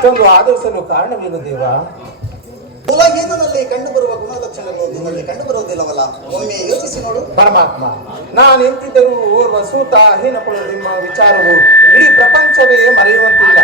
ಇಷ್ಟೊಂದು ಆಧರಿಸಲು ಕಾರಣವೇನು ದೇವ? ಕುಲಹೀನದಲ್ಲಿ ಕಂಡುಬರುವ ಗುಣಲಕ್ಷಣಗಳು ನಿನ್ನಲ್ಲಿ ಕಂಡುಬರುವುದಿಲ್ಲವಲ್ಲ, ಒಮ್ಮೆ ಯೋಚಿಸಿ ನೋಡು. ಪರಮಾತ್ಮ, ನಾನೆಂತಿದ್ದರೂ ಓರ್ವ ಸೂತ ಹೀನಪುರದೆಂಬ ವಿಚಾರವು ಇಡೀ ಪ್ರಪಂಚವೇ ಮರೆಯುವಂತಿಲ್ಲ.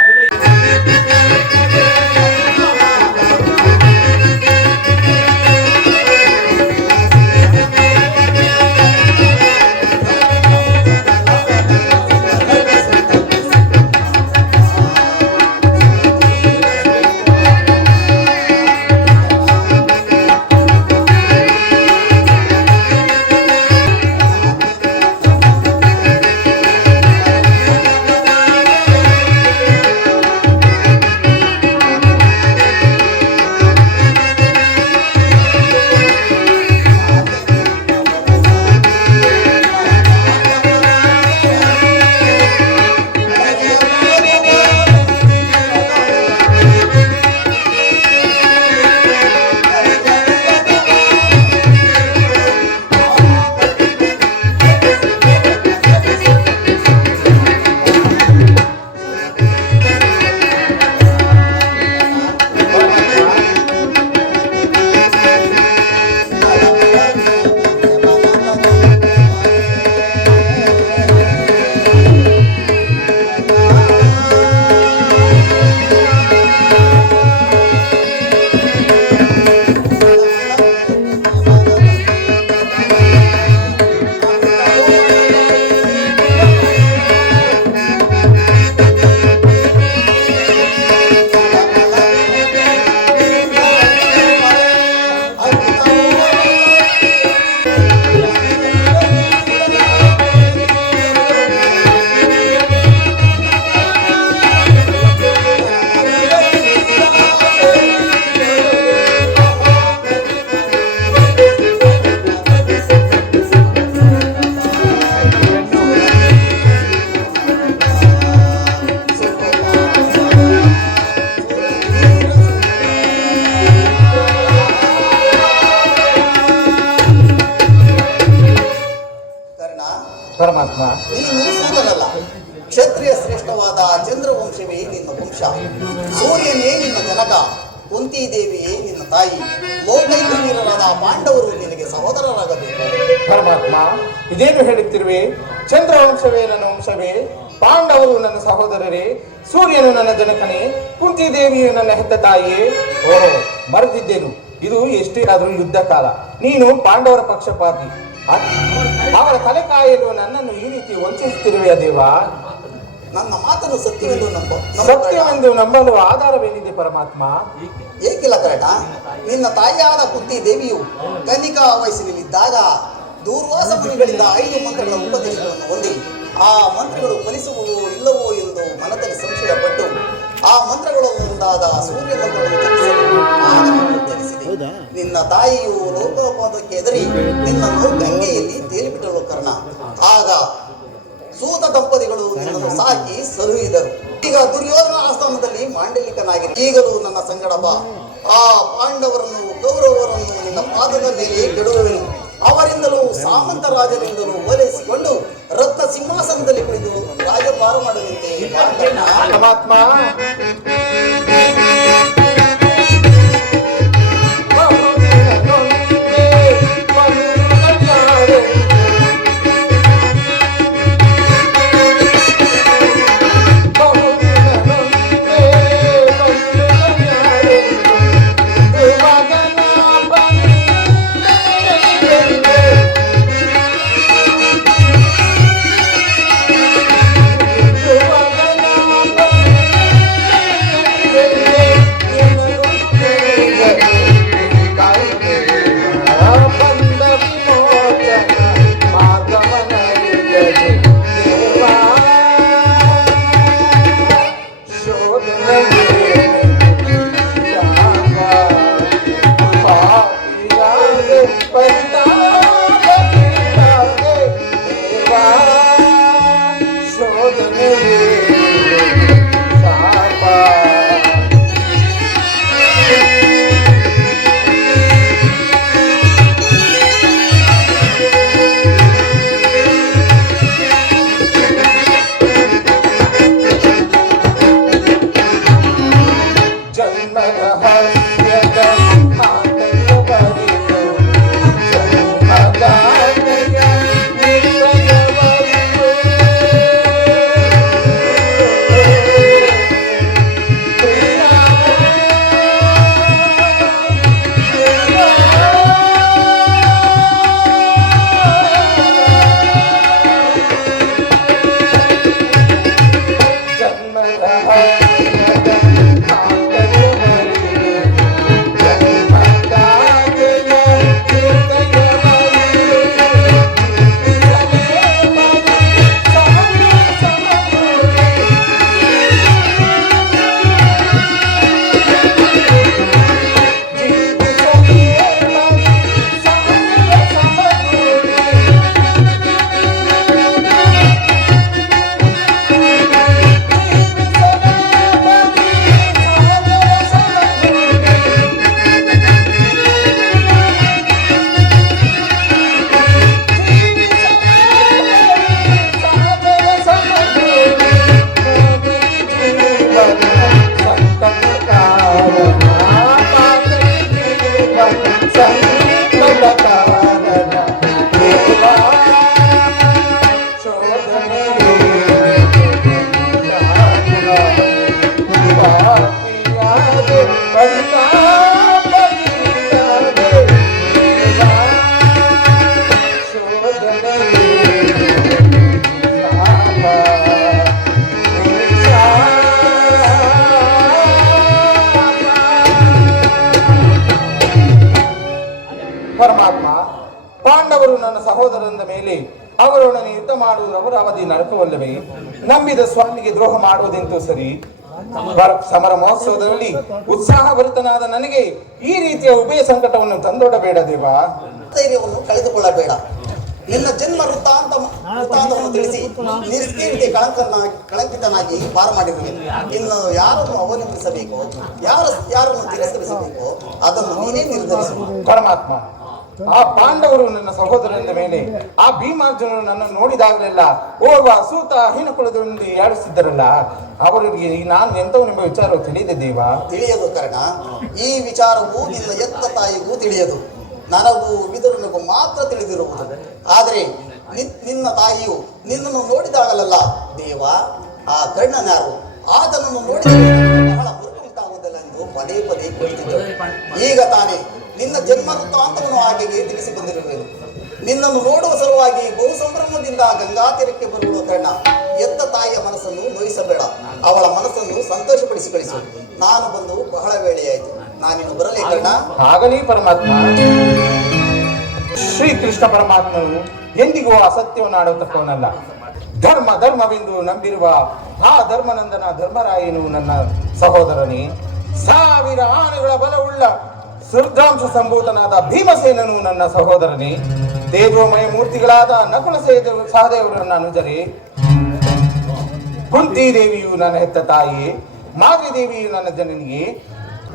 ಪರಮಾತ್ಮ, ನೀನು ಸೂತನಲ್ಲ, ಕ್ಷತ್ರಿಯ ಶ್ರೇಷ್ಠವಾದ ಚಂದ್ರವಂಶವೇ ನಿನ್ನ ವಂಶ, ಸೂರ್ಯನೇ ನಿನ್ನ ಜನಕ, ಕುಂತಿದೇವಿಯೇ ನಿನ್ನ ತಾಯಿ, ಲೋಕೈಕವೀರರಾದ ಪಾಂಡವರು ನಿನಗೆ ಸಹೋದರರಾಗಬೇಕು. ಪರಮಾತ್ಮ, ಇದೇನು ಹೇಳುತ್ತಿರುವೆ? ಚಂದ್ರವಂಶವೇ ನನ್ನ ವಂಶವೇ, ಪಾಂಡವರು ನನ್ನ ಸಹೋದರರೇ, ಸೂರ್ಯನು ನನ್ನ ಜನಕನೇ, ಕುಂತಿದೇವಿಯು ನನ್ನ ಹೆತ್ತ ತಾಯಿಯೇ. ಓಹೋ, ಮರೆತಿದ್ದೇನು. ಇದು ಎಷ್ಟೇ ಆದರೂ ಯುದ್ಧ ಕಾಲ. ನೀನು ಪಾಂಡವರ ಪಕ್ಷಪಾತಿ. ಅವರ ತಲೆ ಕಾಯಲು ನನ್ನನ್ನು ಈ ರೀತಿ ವಂಚಿಸುತ್ತಿರುವೆಯ ದೇವ? ನನ್ನ ಮಾತನ್ನು ಸತ್ಯವೆಂದು ನಂಬಲು ಆಧಾರವೇನಿದೆ ಪರಮಾತ್ಮ? ಏಕಿಲ್ಲ ಕರಟ. ನಿನ್ನ ತಾಯಿಯಾದ ಕುಂತಿ ದೇವಿಯು ಕನ್ನಿಕಾ ವಯಸ್ಸಿನಲ್ಲಿದ್ದಾಗ ದೂರ್ವಾಸ ಮುನಿಗಳಿಂದ 5 ಮಂತ್ರಗಳ ಉಪದೇಶಗಳನ್ನು ಹೊಂದಿ ಆ ಮಂತ್ರಗಳು ಫಲಿಸುವವೋ ಇಲ್ಲವೋ ಎಂದು ಮನದಲ್ಲಿ ಸಂಶಯಪಟ್ಟು ಆ ಮಂತ್ರಗಳು ಒಂದಾದ ಸೂರ್ಯ ಮಂತ್ರವನ್ನು ಜಪಿಸಿದೆ. ನಿನ್ನ ತಾಯಿಯು ಲೋಕೋಪವಾದಕ್ಕೆ ಎದರಿ ನಿನ್ನನ್ನು ಗಂಗೆಯಲ್ಲಿ ತೇಲಿಬಿಟ್ಟಳು ಕರ್ಣ. ಆಗ ಸೂತ ದಂಪತಿಗಳು ನಿನ್ನನ್ನು ಸಾಕಿ ಸಲುಹಿದರು. ಈಗ ದುರ್ಯೋಧನ ಆಸ್ಥಾನದಲ್ಲಿ ಮಾಂಡಲಿಕನಾಗಿದೆ. ಈಗಲೂ ನನ್ನ ಸಂಗಡ ಬಾ. ಆ ಪಾಂಡವರನ್ನು ಕೌರವರನ್ನು ನಿನ್ನ ಪಾದದ ಮೇಲೆ ಕೆಡುವೆನು. ಅವರಿಂದಲೂ ಸಾಮಂತ ರಾಜರಿಂದಲೂ ಓಲೈಸಿಕೊಂಡು ರತ್ನ ಸಿಂಹಾಸನದಲ್ಲಿ ಕುಳಿತು ರಾಜಭಾರ ಮಾಡುವಂತೆ ಪರಮಾತ್ಮ. ಸಂಕಟ ಕಾರಣ ದೇವಾ ಶೋಧನೆಗೆ ಪಾಪಿಯಾದೆ ಪರಿತಾಪವಿಲ್ಲದೆ ದೇವಾ ಶೋಧನೆಗೆ ಪರಮಾತ್ಮ, ಪಾಂಡವರು ನನ್ನ ಸಹೋದರನ ಮೇಲೆ ಅವರೊಡನೆ ಯುದ್ಧ ಮಾಡುವುದು ಅವರ ಅವಧಿ ನರಕವಲ್ಲವೇ? ನಂಬಿದ ಸ್ವಾಮಿಗೆ ದ್ರೋಹ ಮಾಡುವುದೆಂತೂ ಸರಿ. ಸಮರ ಮಹೋತ್ಸವದಲ್ಲಿ ಉತ್ಸಾಹಭರಿತನಾದ ನನಗೆ ಈ ರೀತಿಯ ಉಭಯ ಸಂಕಟವನ್ನು ತಂದೊಡಬೇಡ ದೇವಾ. ಧೈರ್ಯವನ್ನು ಕಳೆದುಕೊಳ್ಳಬೇಡ. ನಿನ್ನ ಜನ್ಮ ವೃತ್ತಾಂತವನ್ನು ತಿಳಿಸಿ ನಿಷ್ಕೀರ್ತಿ ಕಳಂಕಿತನಾಗಿ ಪಾರು ಮಾಡಿರುವೆ. ಇನ್ನು ಯಾರನ್ನು ಅವಲಂಬಿಸಬೇಕು, ಯಾರನ್ನು ತಿರಸ್ಕರಿಸಬೇಕು ಅದನ್ನು ನೀನೇ ನಿರ್ಧರಿಸು. ಪರಮಾತ್ಮ, ಆ ಪಾಂಡವರು ನನ್ನ ಸಹೋದರನ ಮೇಲೆ ಆ ಭೀಮಾರ್ಜುನರು ನನ್ನನ್ನು ನೋಡಿದಾಗಲೆಲ್ಲ ಓರ್ವ ಸೂತ ಹೀನಕುಲದಲ್ಲಿ ಯಾಡಿಸಿದ್ದರಲ್ಲ, ಅವರಿಗೆ ನಾನು ಎಂತವನೆಂಬ ವಿಚಾರವು ತಿಳಿದೆ ದೇವಾ. ತಿಳಿಯದು ಕರ್ಣ. ಈ ವಿಚಾರವು ನಿನ್ನ ಎತ್ತ ತಾಯಿಗೂ ತಿಳಿಯದು, ನನಗೂ ವಿದುರನಿಗೂ ಮಾತ್ರ ತಿಳಿದಿರುವುದು. ಆದರೆ ನಿನ್ನ ತಾಯಿಯು ನಿನ್ನನ್ನು ನೋಡಿದಾಗಲಲ್ಲ ದೇವ, ಆ ಕರ್ಣನ್ಯಾರು ಆತನನ್ನು ನೋಡಿದರೆ ಬಹಳ ಉಂಟಾಗುವುದಿಲ್ಲ ಎಂದು ಪದೇ ಪದೇ ಕೇಳ್ತಿದ್ದರು. ಈಗ ತಾನೇ ನಿನ್ನ ಜನ್ಮ ವೃತ್ತಾಂತವನ್ನು ಆಕೆಗೆ ತಿಳಿಸಿ ಬಂದಿರುವೆನು. ನಿನ್ನನ್ನು ನೋಡುವ ಸಲುವಾಗಿ ಬಹು ಸಂಭ್ರಮದಿಂದ ಗಂಗಾ ತೀರಕ್ಕೆ ಬರುವ ಕರ್ಣ, ಎತ್ತ ತಾಯಿಯ ಮನಸ್ಸನ್ನು ನೋಯಿಸಬೇಡ, ಅವಳ ಮನಸ್ಸನ್ನು ಸಂತೋಷಪಡಿಸಿ ಕಳಿಸು. ನಾನು ಬಂದು ಬಹಳ ವೇಳೆಯಾಯಿತು, ನಾನಿನ್ನು ಬರಲೇ ಕರ್ಣ. ಆಗಲಿ ಪರಮಾತ್ಮ. ಶ್ರೀಕೃಷ್ಣ ಪರಮಾತ್ಮನು ಎಂದಿಗೂ ಅಸತ್ಯವನ್ನು ಆಡುತ್ತಕ್ಕವನಲ್ಲ. ಧರ್ಮವೆಂದು ನಂಬಿರುವ ಆ ಧರ್ಮನಂದನ ಧರ್ಮರಾಯನು ನನ್ನ ಸಹೋದರನೇ. 1000 ಆನೆಗಳ ಬಲವುಳ್ಳ ಸುರ್ಧಾಂಶ ಸಂಭೂತನಾದ ಭೀಮಸೇನನು ನನ್ನ ಸಹೋದರನೇ. ತೇಜೋಮಯ ಮೂರ್ತಿಗಳಾದ ನಕುಲ ಸಹದೇವರು ನನ್ನ ಅನುಜರೇ. ಕುಂತಿದೇವಿಯು ನನ್ನ ಹೆತ್ತ ತಾಯಿಯೇ. ಮಾದ್ರಿದೇವಿಯು ನನ್ನ ಜನನಿಗೆ.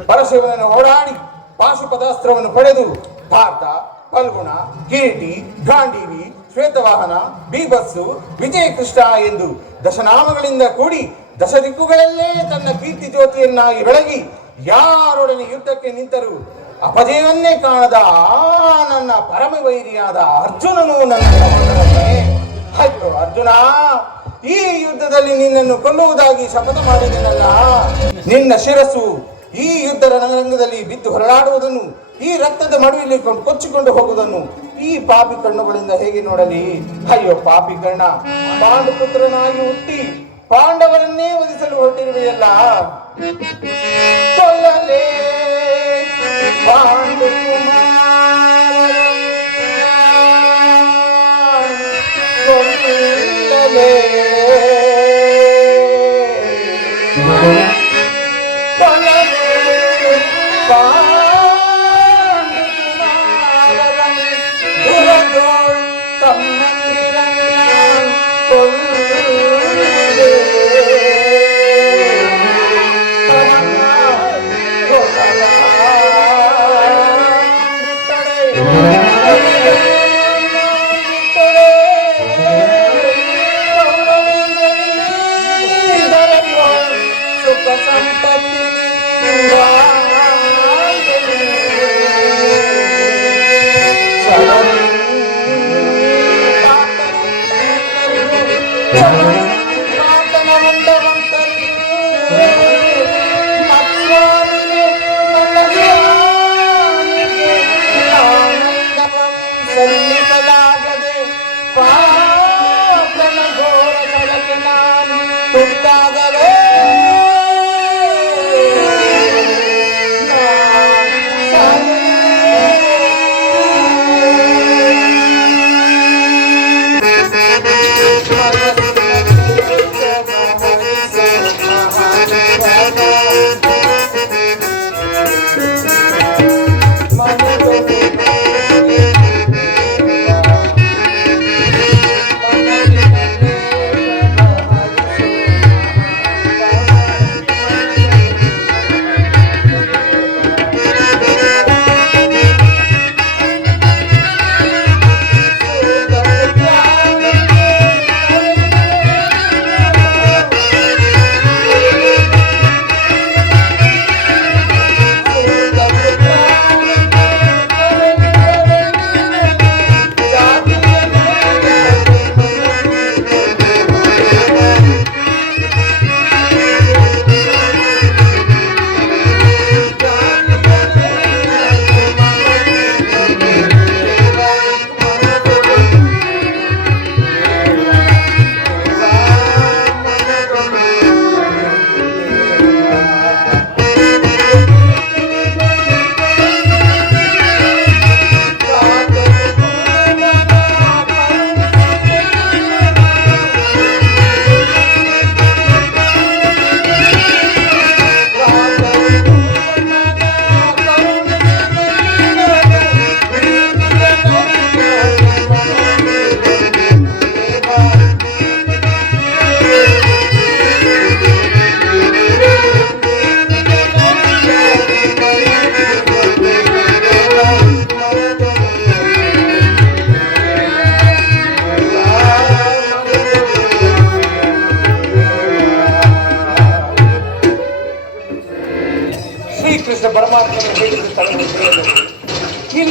ಪರಶಿವನನ್ನು ಓಡಾಡಿ ಪಾಶುಪದಾಸ್ತ್ರವನ್ನು ಪಡೆದು ಭಾರತ, ಫಲ್ಗುಣ, ಕಿರೀಟಿ, ಗಾಂಡೀವಿ, ಶ್ವೇತವಾಹನ, ಬೀಭತ್ಸು, ವಿಜಯಕೃಷ್ಣ ಎಂದು ದಶನಾಮಗಳಿಂದ ಕೂಡಿ ದಶ ದಿಕ್ಕುಗಳಲ್ಲೇ ತನ್ನ ಕೀರ್ತಿ ಜ್ಯೋತಿಯನ್ನಾಗಿ ಬೆಳಗಿ ಯಾರೊಡನೆ ಯುದ್ಧಕ್ಕೆ ನಿಂತರೂ ಅಪಜಯವನ್ನೇ ಕಾಣದ ಆ ನನ್ನ ಪರಮ ವೈರಿಯಾದ ಅರ್ಜುನನು ನನ್ನ ಸಹೋದರನೇ. ಅಯ್ಯೋ ಅರ್ಜುನ, ಈ ಯುದ್ಧದಲ್ಲಿ ನಿನ್ನನ್ನು ಕೊಲ್ಲುವುದಾಗಿ ಶಪಥ ಮಾಡಿದನಲ್ಲ, ನಿನ್ನ ಶಿರಸ್ಸು ಈ ಯುದ್ಧ ರಣರಂಗದಲ್ಲಿ ಬಿದ್ದು ಹೊರಳಾಡುವುದನ್ನು, ಈ ರಕ್ತದ ಮಡುವಿನಲ್ಲಿ ಕೊಚ್ಚಿಕೊಂಡು ಹೋಗುವುದನ್ನು ಈ ಪಾಪಿ ಕಣ್ಣುಗಳಿಂದ ಹೇಗೆ ನೋಡಲಿ? ಅಯ್ಯೋ ಪಾಪಿ ಕಣ್ಣ, ಪಾಂಡುಪುತ್ರನಾಗಿ ಹುಟ್ಟಿ ಪಾಂಡವರನ್ನೇ ವಧಿಸಲು ಹೊರಟಿರುವೆಯಲ್ಲ, ಕೊಲ್ಲಲೇ ಕೊಲ್ಲಲೇ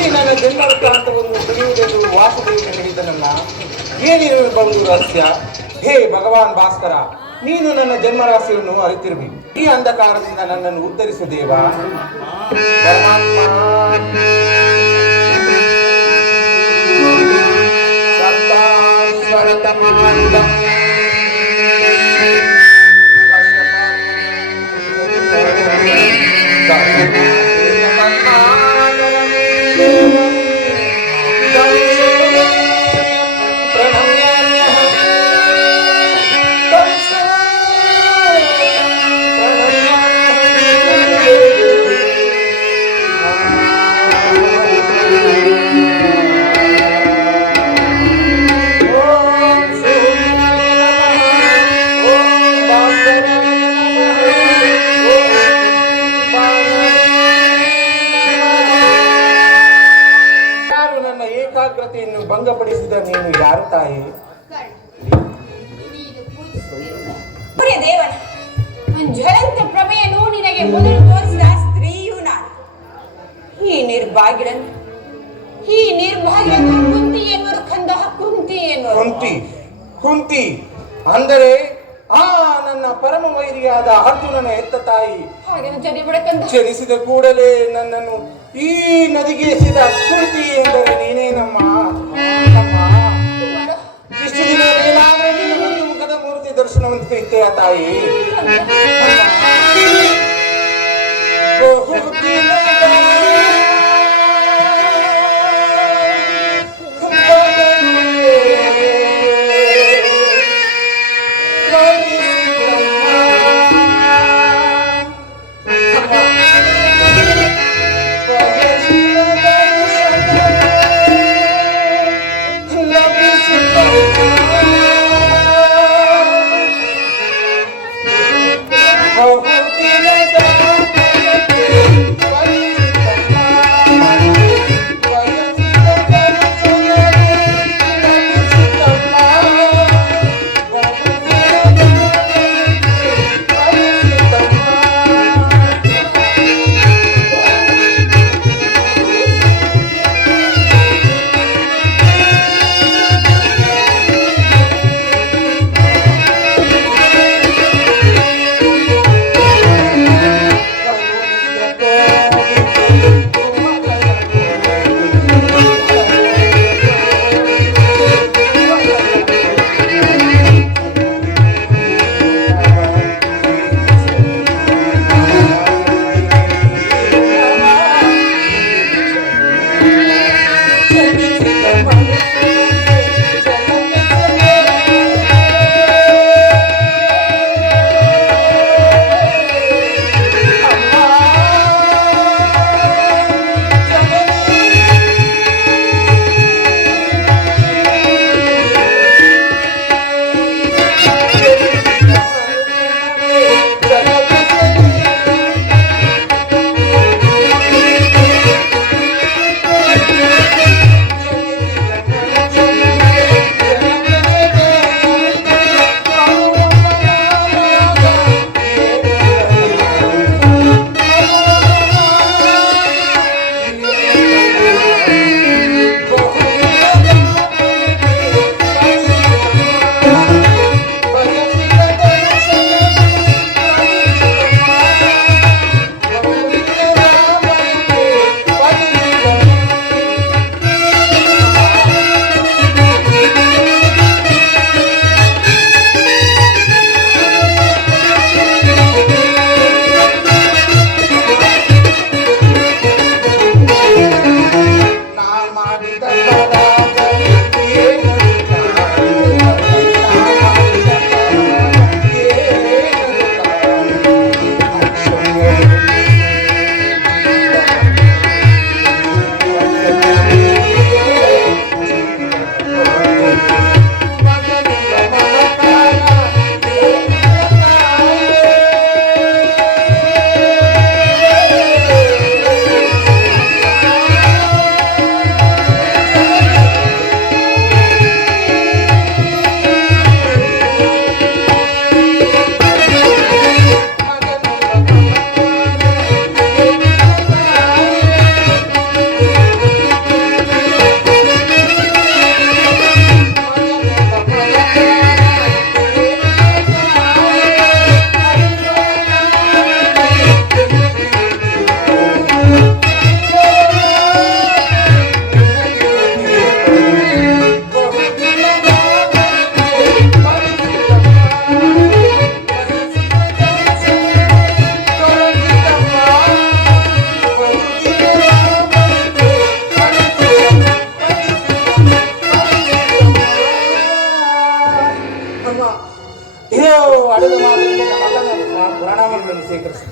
ಇಲ್ಲಿ ನನ್ನ ಜನ್ಮ ವೃತ್ತಾಂತವನ್ನು ತಿಳಿಯುವುದೆಂದು ವಾಸುದೇವನು ಹೇಳಿದನಲ್ಲ, ಏನಿರಬಹುದು ರಹಸ್ಯ? ಹೇ ಭಗವಾನ್ ಭಾಸ್ಕರ, ನೀನು ನನ್ನ ಜನ್ಮ ರಹಸ್ಯವನ್ನು ಅರಿತಿರುವಿ. ಈ ಅಂಧಕಾರದಿಂದ ನನ್ನನ್ನು ಉದ್ಧರಿಸು ದೇವ. ಪರಮಾತ್ಮ ಏಕಾಗ್ರತೆಯನ್ನು ಭಂಗಪಡಿಸಿದ ನೀನು ಯಾರು ತಾಯಿ? ದೇವನ ಜ್ವಲಂತ ಪ್ರಭೆಯನ್ನು ನಿನಗೆ ಮೊದಲು ತೋರಿಸಿದ ಸ್ತ್ರೀಯು ನಾನು. ಈ ನಿರ್ಭಾಗ್ಯರನ್ನು ಕುಂತಿ ಎನ್ನುವರು ಕಂದ, ಕುಂತಿ ಎನ್ನುವರು. ಕುಂತಿ ಅಂದರೆ ಆ ನನ್ನ ಪರಮ ವೈರಿಯಾದ ಅರ್ಜುನನ ಹೆತ್ತ ತಾಯಿ. ಜನಿಸಿದ ಕೂಡಲೇ ನನ್ನನ್ನು ಈ ನದಿಗೆ ಎಸೆದ ಕುಂತಿ ಎಂದರೆ ನೀನೇನಮ್ಮ. ಇಷ್ಟು ದಿನ ಏನಾದ್ರೆ ನಿನ್ನ ಒಂದು ಮುಖದ ಮೂರ್ತಿ ದರ್ಶನವಂತ ಇತ್ತೆಯ ತಾಯಿ.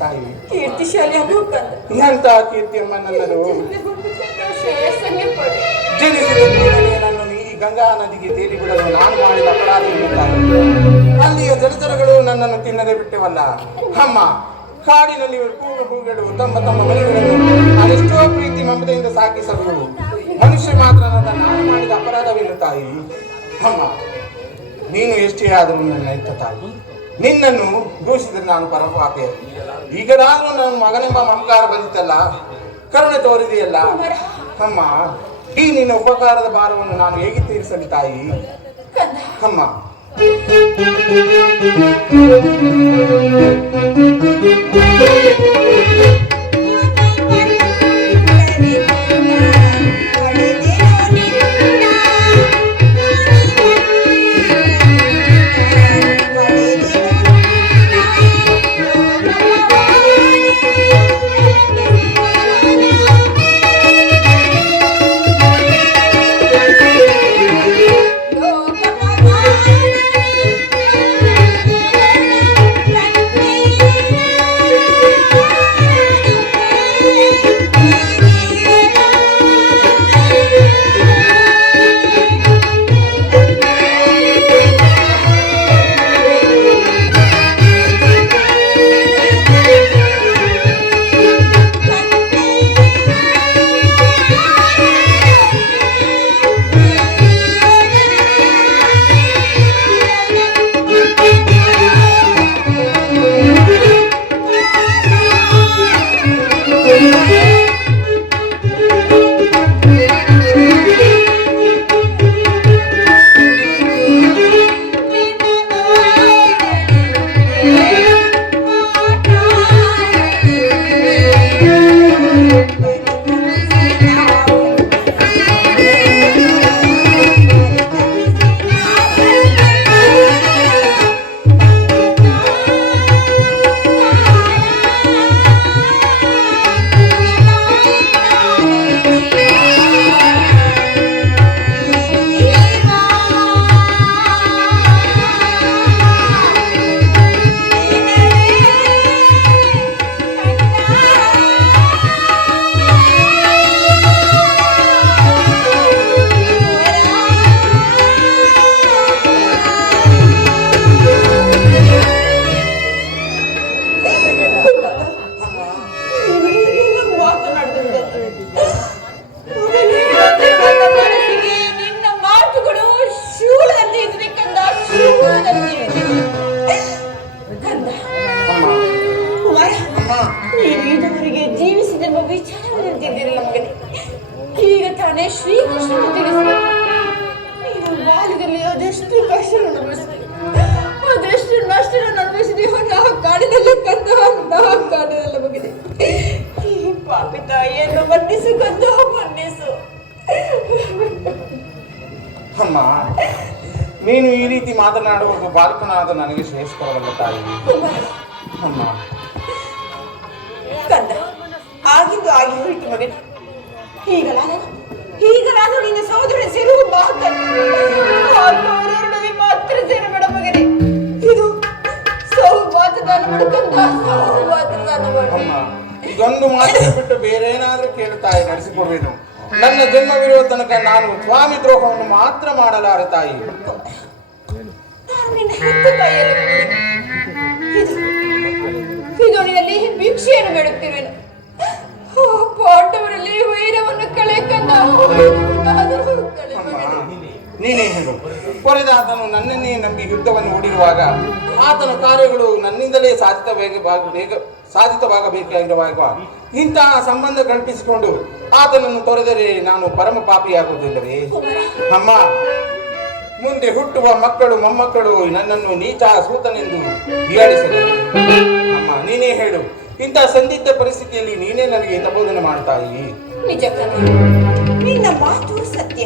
ತಾಯಿ. ಕೀರ್ತಿಶಾಲಿ ಆಗೋ ಕಂದ. ಎಂತ ಕೀರ್ತಿಯಮ್ಮ ನನ್ನದು. ಶ್ರೇಯಸ್ಸನ್ನೇ ಪಡೆ. ಜನಿಸಿದ ಕೂಡಲೇ ನನ್ನನ್ನು ಈ ಗಂಗಾ ನದಿಗೆ ತೇಲಿ ಬಿಡಲು ನಾನು ಮಾಡಿದ ಅಪರಾಧ ಎನ್ನುತ್ತಾರೆ. ಅಲ್ಲಿಯ ಜಲಚರಗಳು ನನ್ನನ್ನು ತಿನ್ನದೆ ಬಿಟ್ಟವಲ್ಲ. ಅಮ್ಮ, ಕಾಡಿನಲ್ಲಿ ಕೂಗು ಹೂಗಳು ತಮ್ಮ ತಮ್ಮ ಮನೆಗಳನ್ನು ಅದೆಷ್ಟೋ ಪ್ರೀತಿ ಮಮತೆಯಿಂದ ಸಾಕಿಸಲು ಮನುಷ್ಯ ಮಾತ್ರ ನಾನು ಮಾಡಿದ ಅಪರಾಧವೇನು ತಾಯಿ? ಅಮ್ಮ, ನೀನು ಎಷ್ಟೇ ಆದರೂ ನನ್ನ ಹೆತ್ತ ತಾಯಿ. ನಿನ್ನನ್ನು ದೂಷಿಸಿದ್ರೆ ನಾನು ಪರಪಾಪೆ. ಈಗಲಾದ್ರೂ ನನ್ನ ಮಗನೆಂಬ ಮಮಕಾರ ಬಂದಿತ್ತಲ್ಲ, ಕರುಣೆ ತೋರಿದೆಯಲ್ಲ. ಅಮ್ಮ, ಈ ನಿನ್ನ ಉಪಕಾರದ ಭಾರವನ್ನು ನಾನು ಹೇಗೆ ತೀರಿಸಲಿ ತಾಯಿ? ಅಮ್ಮ, ಇದುವರೆಗೆ ಜೀವಿಸಿದೆಂಬ ವಿಚಾರವಂತಿದ್ದಿರಲ್ಲ ಮಗನೇ. ಈಗ ತಾನೇ ಶ್ರೀಕೃಷ್ಣನ ತಿಳಿಸಿದ ನೀನು ಬಾಲ್ಯದಲ್ಲಿ ಅದೆಷ್ಟು ಕಷ್ಟವನ್ನು ಅನುಭವಿಸಿದೆ, ಅದೆಷ್ಟು ನಷ್ಟವನ್ನು ಅನುಭವಿಸಿದೆಯೋ ನಾವು ಕಾಡಿನಲ್ಲೇ ಕಂದ, ನಾವು ಕಾಡಿನಲ್ಲ ಮಗನೇ. ಈ ಪಾಪಿ ತಾಯಿಯನ್ನು ಮನ್ನಿಸು ಕಂದ, ಮನ್ನಿಸು. ಅಮ್ಮ, ನೀನು ಈ ರೀತಿ ಮಾತನಾಡುವುದು ಬಾಲಕನಾದ ನನಗೆ ಶ್ರೇಷ್ಠವಲ್ಲ ತಾಯಿ. ಅಮ್ಮ, ಕಂದ, ಆಗಿದ್ದು ಆಗಿ ಹೋಯಿತು ಮಗನೇ. ಈಗಲಾದರೂ ನಿನ್ನ ಸಹೋದರ ಸೇರುವ ಮಾತ್ರ ಸೇರಬೇಡ ಮಗನೇ. ಇದು ಸೌಭಾಗ್ಯದಾನ ಕಂದ, ಸೌಭಾಗ್ಯದಾನ ಮಾಡು. ಅಮ್ಮ, ಇದೊಂದು ಮಾತು ಬಿಟ್ಟು ಬೇರೆ ಏನಾದ್ರೂ ಕೇಳುತ್ತಾಯಿ ನಡೆಸಿಕೊಡುವೆನು. ನನ್ನ ಜನ್ಮವಿರುವ ತನಕ ನಾನು ಸ್ವಾಮಿ ದ್ರೋಹವನ್ನು ಮಾತ್ರ ಮಾಡಲಾರೆ ತಾಯಿ. ನಾನು ನಿನ್ನ ಹೆತ್ತ ತಾಯಿಯಲ್ಲಿ ಇದು ನಿನ್ನಲ್ಲಿ ಭಿಕ್ಷೆಯನ್ನು ಬೇಡುತ್ತಿರುವೆನು. ಪಾಂಡವರಲ್ಲಿ ವೈರವನ್ನು ಕಳೆ ಕಂದ. ನೀನೇ ಹೇಳು, ಕೊರೆದಾತನು ನನ್ನನ್ನೇ ನಂಬಿ ಯುದ್ಧವನ್ನು ಹೂಡಿರುವಾಗ ಆತನ ಕಾರ್ಯಗಳು ನನ್ನಿಂದಲೇ ಸಾಧಿತವಾಗಬೇಕಾಗಿರುವಾಗ ಇಂತಹ ಸಂಬಂಧ ಕಲ್ಪಿಸಿಕೊಂಡು ಆತನನ್ನು ತೊರೆದರೆ ನಾನು ಪರಮ ಪಾಪಿಯಾಗುವುದಿಲ್ಲವೇ? ಅಮ್ಮ, ಮುಂದೆ ಹುಟ್ಟುವ ಮಕ್ಕಳು ಮೊಮ್ಮಕ್ಕಳು ನನ್ನನ್ನು ನೀಚ ಸೂತನೆಂದು ಹೀಯಾಳಿಸಲಿ. ಅಮ್ಮ, ನೀನೇ ಹೇಳು, ಇಂತಹ ಸಂದಿಗ್ಧ ಪರಿಸ್ಥಿತಿಯಲ್ಲಿ ನೀನೇ ನನಗೆ ತಬೋಧನೆ ಮಾಡ್ತಾಯಿ. ನಿಜ ಕಣ, ನಿನ್ನ ಮಾತು ಸತ್ಯ.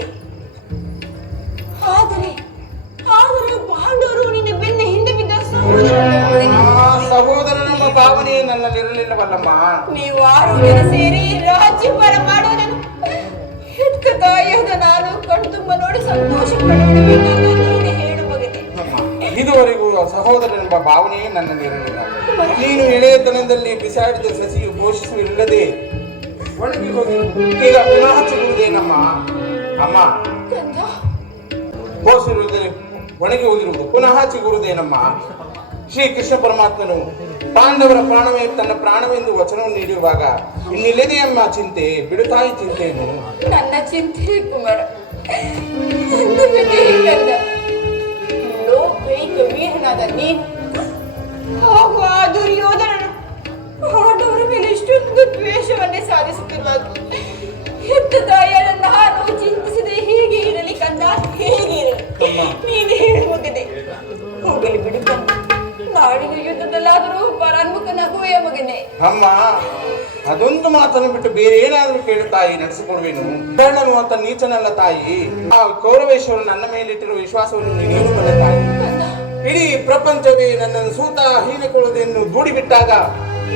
ಆದರೆ ಪಾಂಡವರು ನಿನ್ನ ಬೆನ್ನ ಹಿಂದೆ ಬಿದ್ದ ಸಹೋದರನೆಂಬ ಭಾವನೆ ನನ್ನಲ್ಲಿರಲಿಲ್ಲವಲ್ಲಮ್ಮ. ನೀವು 6 ಜನ ಸೇರಿ ರಾಜ್ಯಭಾರ ಮಾಡುವುದನ್ನು ಹೆತ್ತ ತಾಯಿಯಾದ ನಾನು ಕಣ್ತುಂಬ ನೋಡಿ ಸಂತೋಷ ಪಡುವುದನ್ನು ಹೇಳು ಮಗನೇ. ಇದು ಇದುವರೆಗೂ ಸಹೋದರನೆಂಬ ಭಾವನೆಯೇ ನನ್ನಲ್ಲಿರಲಿಲ್ಲ. ನೀನು ಎಳೆಯತನದಲ್ಲಿ ಬಿಸಾಡಿದ ಸಸಿಯು ಘೋಷಿಸುವಿಲ್ಲದೆ ಒಣಗಿ ಹೋಗಿ ಈಗ ಪುನಃ ಚಿಗುರುವುದೇನಮ್ಮ? ಅಮ್ಮ, ಕಂದ, ಘೋಷಿರುವುದೇ ಒಣಗಿ ಹೋಗಿರುವುದು ಪುನಃ ಚಿಗುರುವುದೇನಮ್ಮ? ಶ್ರೀ ಕೃಷ್ಣ ಪರಮಾತ್ಮನು ಪಾಂಡವರ ಪ್ರಾಣವೇ ತನ್ನ ಪ್ರಾಣವೆಂದು ವಚನವನ್ನು ನೀಡುವಾಗ ಇನ್ನಿಲ್ಲದೆಯಮ್ಮ ಚಿಂತೆ, ಬಿಡುತ್ತಾಯಿ ಚಿಂತೆಯನ್ನು. ನನ್ನ ಚಿಂತೆ ಕುಮಾರ, ನಿಮಗೆ ಕಂದ, ಲೋಕೈಕ ವೀರನಾದ ನೀನು ಹಾಗೂ ಆ ದುರ್ಯೋಧನನು ಪಾಂಡವರ ಮೇಲೆ ಇಷ್ಟೊಂದು ದ್ವೇಷವನ್ನೇ ಸಾಧಿಸುತ್ತಿರುವಾಗ ಹೆತ್ತ ತಾಯಿಯನ್ನ ನಾನು ಚಿಂತಿಸದೆ ಹೇಗೆ ಇರಲಿ ಕಂದ, ಹೇಗೆ ಇರಲಿ? ನೀನು ಹೇಳಿ ಮುಗಿದೆ, ಹೋಗಲಿ ಬಿಡು ಕಂದ. ನಾಡಿನ ಯುದ್ಧದಲ್ಲಾದರೂ ಪರಾನ್ಮುಖನಾಗುವೆಯ ಮಗನೇ. ಅಮ್ಮ, ಅದೊಂದು ಮಾತನ್ನು ಬಿಟ್ಟು ಬೇರೆ ಏನಾದ್ರೂ ಕೇಳು ತಾಯಿ, ನಡೆಸಿಕೊಡುವೆನು. ಕರ್ಣನು ಅಂತ ನೀಚನಲ್ಲ ತಾಯಿ. ಆ ಕೌರವೇಶ್ವರನು ನನ್ನ ಮೇಲಿಟ್ಟಿರುವ ವಿಶ್ವಾಸವನ್ನು ನೀನೇನು ಬಲ್ಲ ತಾಯಿ. ಇಡೀ ಪ್ರಪಂಚವೇ ನನ್ನನ್ನು ಸೂತ ಹೀನಕೊಳ್ಳುವುದನ್ನು ದೂಡಿಬಿಟ್ಟಾಗ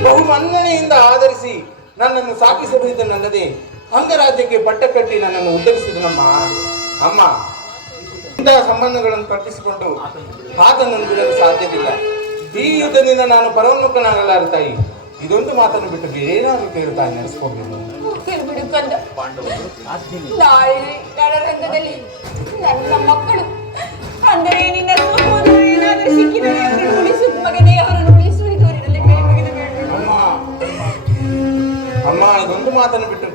ಬಹು ಮನ್ನಣೆಯಿಂದ ಆಧರಿಸಿ ನನ್ನನ್ನು ಸಾಕಿಸಬಹುದನ್ನಲ್ಲದೆ ಅಂಗರಾಜ್ಯಕ್ಕೆ ಪಟ್ಟ ಕಟ್ಟಿ ನನ್ನನ್ನು ಉದ್ಧರಿಸಿದನಮ್ಮ. ಅಮ್ಮ, ಇಂತಹ ಸಂಬಂಧಗಳನ್ನು ಕಟ್ಟಿಸಿಕೊಂಡು ಆತನನ್ನು ಬಿಡಲು ಸಾಧ್ಯವಿಲ್ಲ. ಈ ಯುದ್ಧದಿಂದ ನಾನು ಪರೋನ್ಮುಖನಾಗಲಾರ ತಾಯಿ. ಇದೊಂದು ಮಾತನ್ನು ಬಿಟ್ಟು ಬೇರೇನಾದ್ರೂ ಕೇಳುತ್ತಾನೆ, ನಡೆಸ್ಕೋಬೇಕು. ಬಿಡು ಕಂದ, ನಾಳೆ ರಣರಂಗದಲ್ಲಿ ನನ್ನ ಮಕ್ಕಳು ಅಂದರೆ ನಿನ್ನ ಸಹೋದರ ಏನಾದರೂ ಸಿಕ್ಕಿದರೆ ಅವರನ್ನು ಉಳಿಸು ಮಗನೇ, ಅವರನ್ನು ಉಳಿಸು. ಇದರಲ್ಲಿ ಕೈ ಮುಗಿದು ಬೇಡ. ಅಮ್ಮ, ಇದೊಂದು ಮಾತನ್ನು ಬಿಟ್ಟು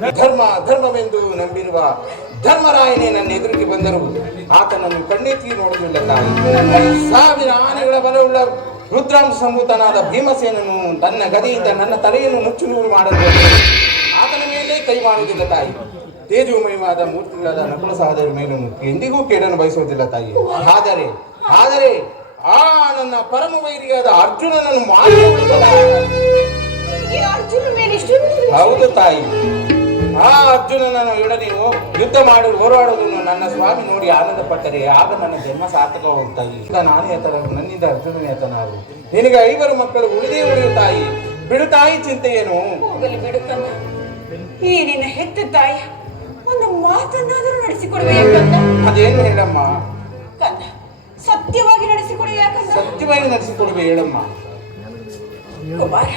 ಧರ್ಮವೆಂದು ನಂಬಿರುವ ಧರ್ಮರಾಯನೇ ನನ್ನ ಎದುರಿಗೆ ಬಂದರು ಆತನನ್ನು ಕಣ್ಣೆತ್ತಿ ನೋಡುವುದಿಲ್ಲ ತಾಯಿ. ಸಾವಿರ ಆನೆಗಳ ಬಲವುಳ್ಳ ರುದ್ರಾಂಶ ಸಂಭೂತನಾದ ಭೀಮಸೇನನು ತನ್ನ ಗದೆಯಿಂದ ನನ್ನ ತಲೆಯನ್ನು ನುಚ್ಚುನೂರು ಮಾಡಲು ಆತನ ಮೇಲೆ ಕೈ ಮಾಡುವುದಿಲ್ಲ ತಾಯಿ. ತೇಜೋಮಯವಾದ ಮೂರ್ತಿಗಳಾದ ನಕುಲ ಸಹೋದರ ಮೇಲೂ ಎಂದಿಗೂ ಕೇಡನ್ನು ಬಯಸುವುದಿಲ್ಲ ತಾಯಿ. ಆದರೆ ಆ ನನ್ನ ಪರಮ ವೈರಿಯಾದ ಅರ್ಜುನನನ್ನು ಮಾಡಿ ಅರ್ಜುನ ಮೇಲೆ ಇಷ್ಟೊಂದು ಹೌದು ತಾಯಿ. ಆ ಅರ್ಜುನನನ್ನು ಎಡನೆಯು ಯುದ್ಧ ಮಾಡಲು ಹೋರಾಡುವುದನ್ನು ನನ್ನ ಸ್ವಾಮಿ ನೋಡಿ ಆನಂದ ಪಟ್ಟರೆ ಆಗ ನನ್ನ ಜನ್ಮ ಸಾರ್ಥಕವಾಗುತ್ತಾಯಿ. ಈಗ ನಾನೇ ಆತನ, ನನ್ನಿಂದ ಅರ್ಜುನನೇ ಆತನಾರು. ನಿನಗೆ 5 ಮಕ್ಕಳು ಉಳಿದೇ ಉಳಿಯುತ್ತಾಯಿ. ಬಿಡುತ್ತಾಯಿ ಚಿಂತೆಯೇನು? ಹೋಗಲಿ ಬಿಡು ಕಂದ. ಈ ನಿನ್ನ ಹೆತ್ತ ತಾಯಿ ಒಂದು ಮಾತನ್ನಾದರೂ ನಡೆಸಿಕೊಡುವೆಯ ಕಂದ? ಅದೇನು ಹೇಳಮ್ಮ? ಕಂದ, ಸತ್ಯವಾಗಿ ನಡೆಸಿಕೊಡುವೆಯ ಕಂದ? ಸತ್ಯವಾಗಿ ನಡೆಸಿಕೊಡುವೆ, ಹೇಳಮ್ಮ. ಕುಮಾರ,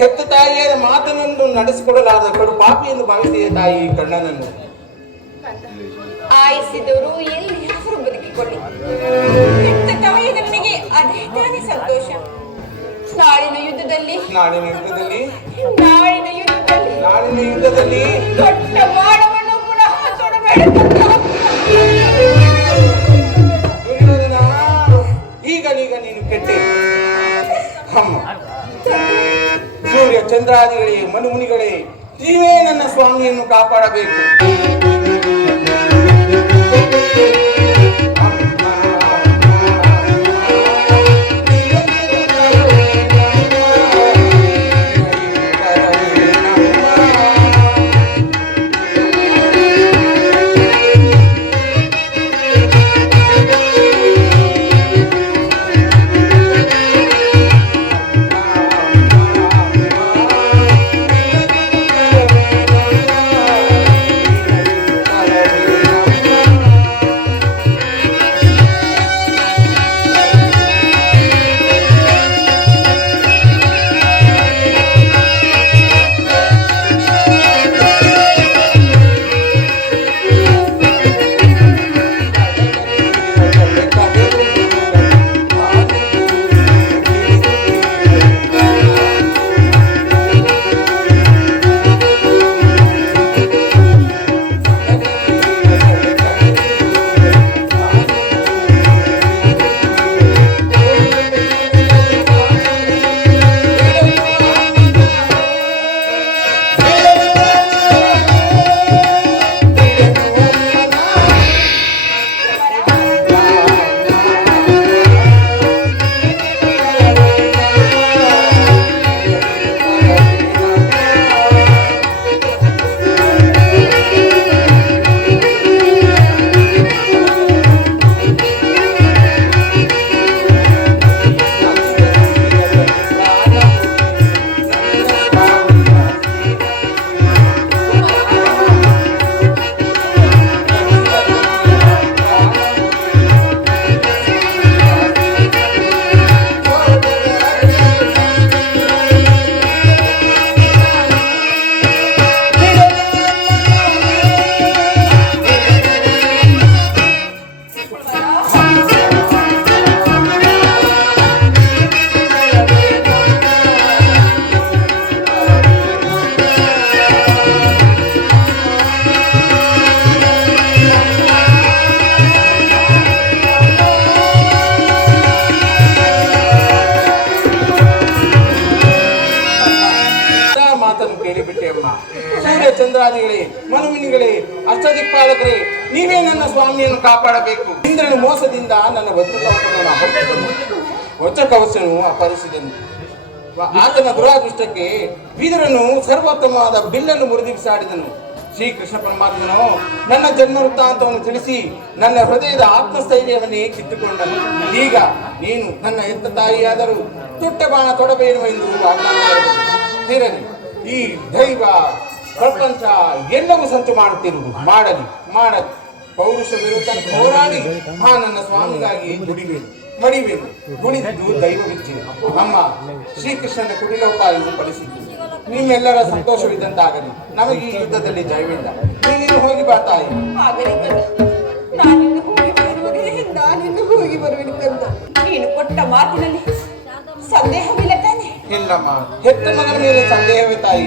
ಹೆತ್ತ ತಾಯಿಯರ ಮಾತನ್ನು ನಡೆಸಿಕೊಡಲಾದ ಕಡು ಪಾಪಿ ಎಂದು ಭಾವಿಸಿದೆ ತಾಯಿ ಕಣ್ಣನನ್ನು. ಆಯಿಸಿದವರು ಎಲ್ಲಿ ಹೆಸರು ಬದುಕಿಕೊಳ್ಳಿ, ಹೆತ್ತ ತಾಯಿಯ ನನಗೆ ಅದೇ ತಾನೇ ಸಂತೋಷ. ನಾಳಿನ ಯುದ್ಧದಲ್ಲಿ ದೊಡ್ಡ ಬಾಣವನ್ನು ಪುನಃ ತೊಡಬೇಡ. ಈಗ ನೀನು ಕೆಟ್ಟೆ. ಅಮ್ಮ, ಸೂರ್ಯ ಚಂದ್ರಾದಿಗಳೇ, ಮನುಮುನಿಗಳೇ, ನೀವೇ ನನ್ನ ಸ್ವಾಮಿಯನ್ನು ಕಾಪಾಡಬೇಕು. ಇಂದ್ರಾದಿಗಳೇ, ಮನುಮಿನಿಗಳೇ, ಅಷ್ಟದಿಕ್ಪಾಲಕರೇ, ನೀವೇ ನನ್ನ ಸ್ವಾಮಿಯನ್ನು ಕಾಪಾಡಬೇಕು. ಇಂದ್ರನ ಮೋಸದಿಂದ ನನ್ನ ವಜ್ರಕವಚನು ಅಪಹರಿಸಿದನು. ಆತನ ದುರಾದೃಷ್ಟಕ್ಕೆ ವಿದುರನು ಸರ್ವೋತ್ತಮವಾದ ಬಿಲ್ಲನ್ನು ಮುರಿದು ಬಿಸಾಡಿದನು. ಶ್ರೀಕೃಷ್ಣ ಪರಮಾತ್ಮನು ನನ್ನ ಜನ್ಮ ವೃತ್ತಾಂತವನ್ನು ತಿಳಿಸಿ ನನ್ನ ಹೃದಯದ ಆತ್ಮಸ್ಥೈರ್ಯವನ್ನೇ ಕಿತ್ತುಕೊಂಡನು. ಈಗ ನೀನು ನನ್ನ ಹೆತ್ತ ತಾಯಿಯಾದರೂ ತುಟ್ಟ ಬಾಣ ತೊಡಬೇನು ಎಂದು ವಾಗ್ದಾನ ಮಾಡಿದನು. ಈ ದೈವ ಪ್ರಪಂಚ ಎಲ್ಲವೂ ಸಂಚು ಮಾಡುತ್ತಿರುವುದು ಮಾಡಲಿ. ಪೌರುಷ ವಿರುದ್ಧ ಹೋರಾಡಿ ನನ್ನ ಸ್ವಾಮಿಗಾಗಿ ದುಡಿಬೇನು, ಮಡಿಬೇನು. ದುಡಿದು ದೈವವಿಚ್ಚೆ ನಮ್ಮ ಶ್ರೀಕೃಷ್ಣನ ಕುಡಿಲೋಪಾಯವು ಫಲಿಸಿತು. ನಿಮ್ಮೆಲ್ಲರ ಸಂತೋಷವಿದ್ದಂತಾಗಲಿ. ನಮಗೆ ಈ ಯುದ್ಧದಲ್ಲಿ ಜಯವಿಲ್ಲ. ನೀನು ಹೋಗಿ ಬಾ ತಾಯಿ. ನಾನಿನ್ನು ಹೋಗಿ ಬರುವೆನು ಕಂದ. ನೀನು ಕೊಟ್ಟ ಮಾತಿನಲ್ಲಿ ಸಂದೇಹವಿಲ್ಲ ತಾನೆ? ಇಲ್ಲಮ್ಮ, ಹೆತ್ತ ಮಗನ ಮೇಲೆ ಸಂದೇಹವೇ ತಾಯಿ.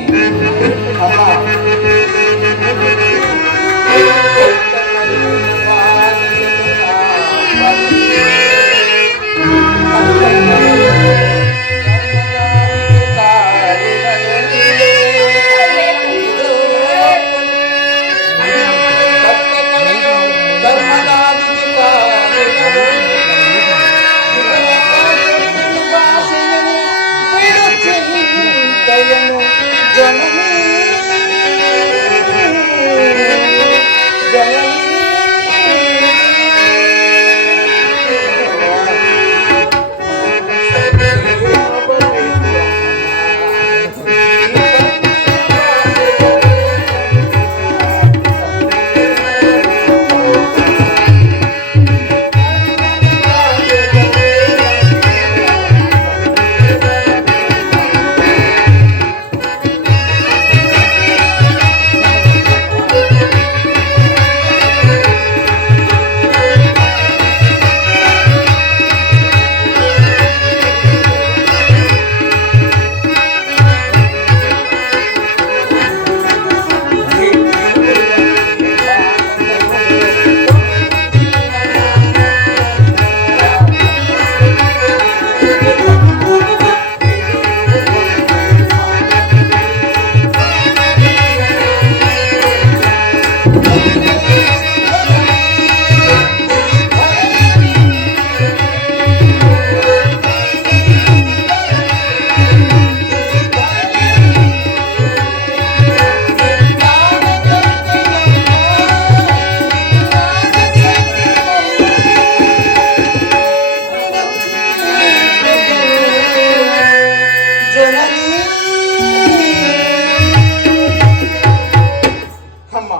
ಅಮ್ಮ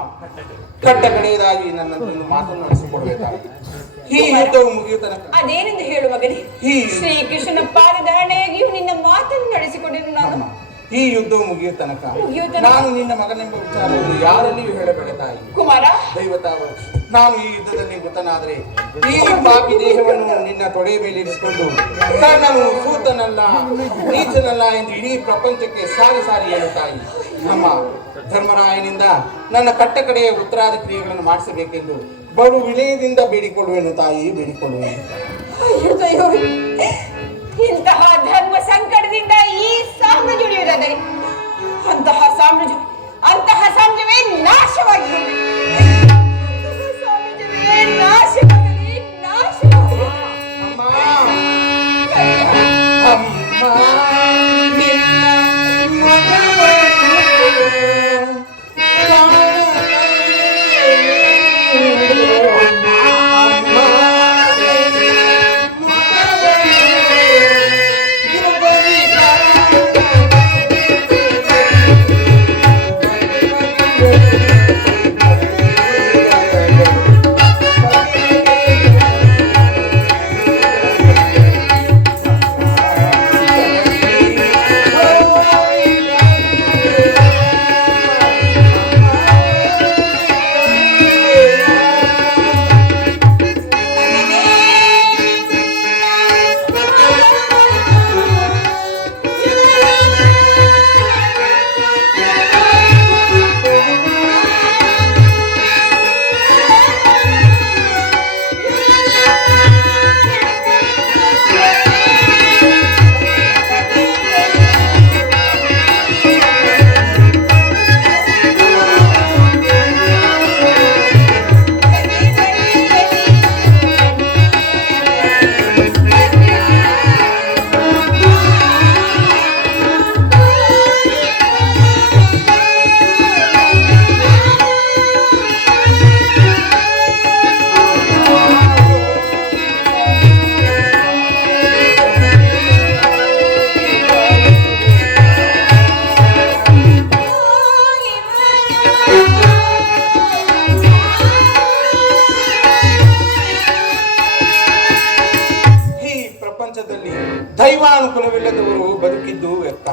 ಕಟ್ಟ ಕಡೆಯದಾಗಿ ನನ್ನ ಮಾತನ್ನು ನಡೆಸಿಕೊಡ್ಬೇಕಾಗಿದೆ. ಈ ಯುದ್ಧವು ಮುಗಿಯುವ ತನಕ ಅದೇನೆಂದು ಹೇಳು ಮಗನೇ. ಶ್ರೀಕೃಷ್ಣನ ಪಾದಧಾರಣೆಯಾಗಿಯೂ ನಿನ್ನ ಮಾತನ್ನು ನಡೆಸಿಕೊಂಡಿದ್ದು ನಾನು. ಈ ಯುದ್ಧವು ಮುಗಿಯುವ ತನಕ ನಾನು ನಿನ್ನ ಮಗನೆಂಬ ವಿಚಾರವನ್ನು ಯಾರಲ್ಲಿಯೂ ಹೇಳಬೇಡ ತಾಯಿ. ಕುಮಾರ, ದೈವತಾವರು, ನಾನು ಈ ಯುದ್ಧದಲ್ಲಿ ಮೃತನಾದರೆ ಈ ಪಾಪಿ ದೇಹವನ್ನು ನಿನ್ನ ತೊಡೆಯ ಮೇಲೆ ಇರಿಸಿಕೊಂಡು ನಾನು ಸೂತನಲ್ಲ, ನೀಚನಲ್ಲ ಎಂದು ಇಡೀ ಪ್ರಪಂಚಕ್ಕೆ ಸಾರಿ ಸಾರಿ ಹೇಳು ತಾಯಿ. ನಮ್ಮ ಧರ್ಮರಾಯನಿಂದ ನನ್ನ ಕಟ್ಟ ಕಡೆಯ ಉತ್ತರಾದಿ ಕ್ರಿಯೆಗಳನ್ನು ಮಾಡಿಸಬೇಕೆಂದು ಬಡು ವಿನಯದಿಂದ ಬೇಡಿಕೊಳ್ಳುವೆನು ತಾಯಿ, ಬೇಡಿಕೊಳ್ಳುವೆನು. ಇಂತಹ ಧರ್ಮ ಸಂಕಟದಿಂದ ಈ ಸಾಮ್ರಾಜ್ಯ ಉಳಿಯುವುದಾದರೆ ಅಂತಹ ಸಾಮ್ರಾಜ್ಯವೇ ನಾಶವಾಗಿ ದೈವಾನುಕೂಲವಿಲ್ಲದವರು ಬದುಕಿದ್ದು ವ್ಯರ್ಥ.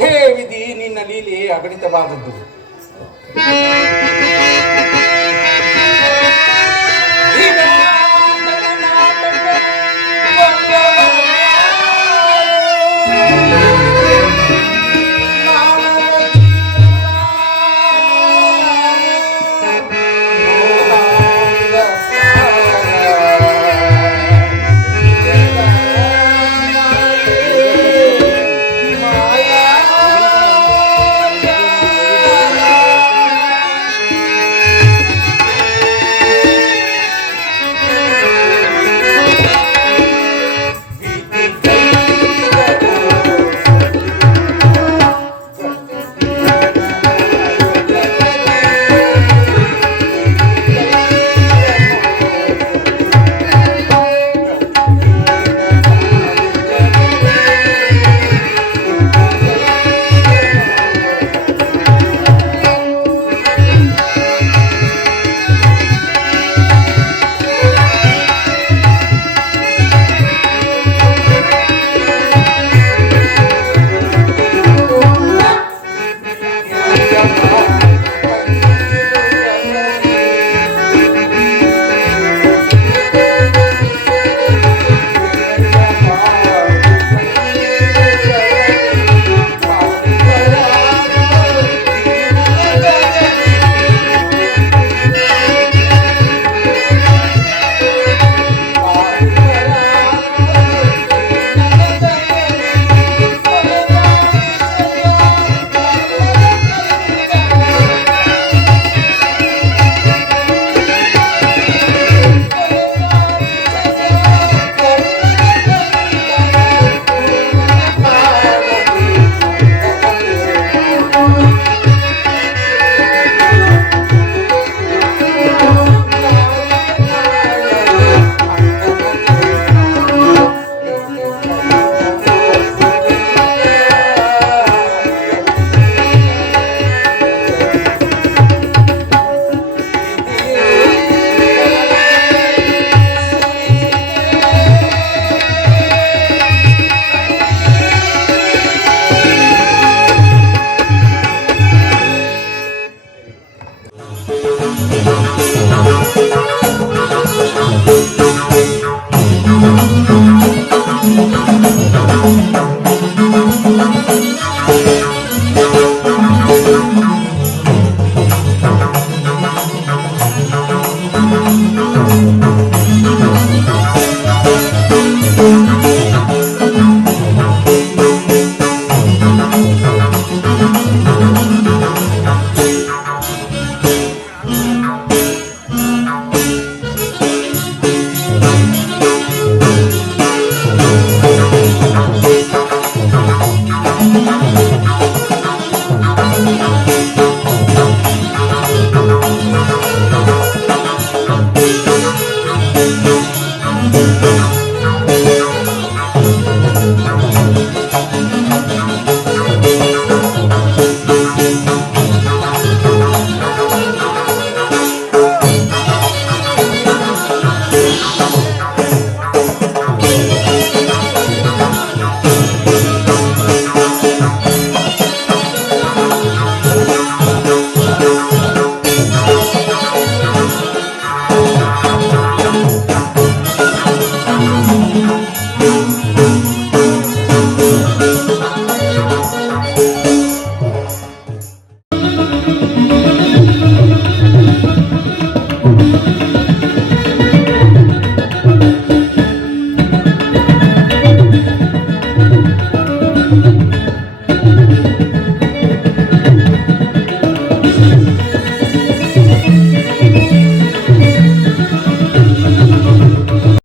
ಹೇ ವಿಧಿ, ನಿನ್ನ ಲೀಲೆ ಅಗಣಿತವಾದದ್ದು.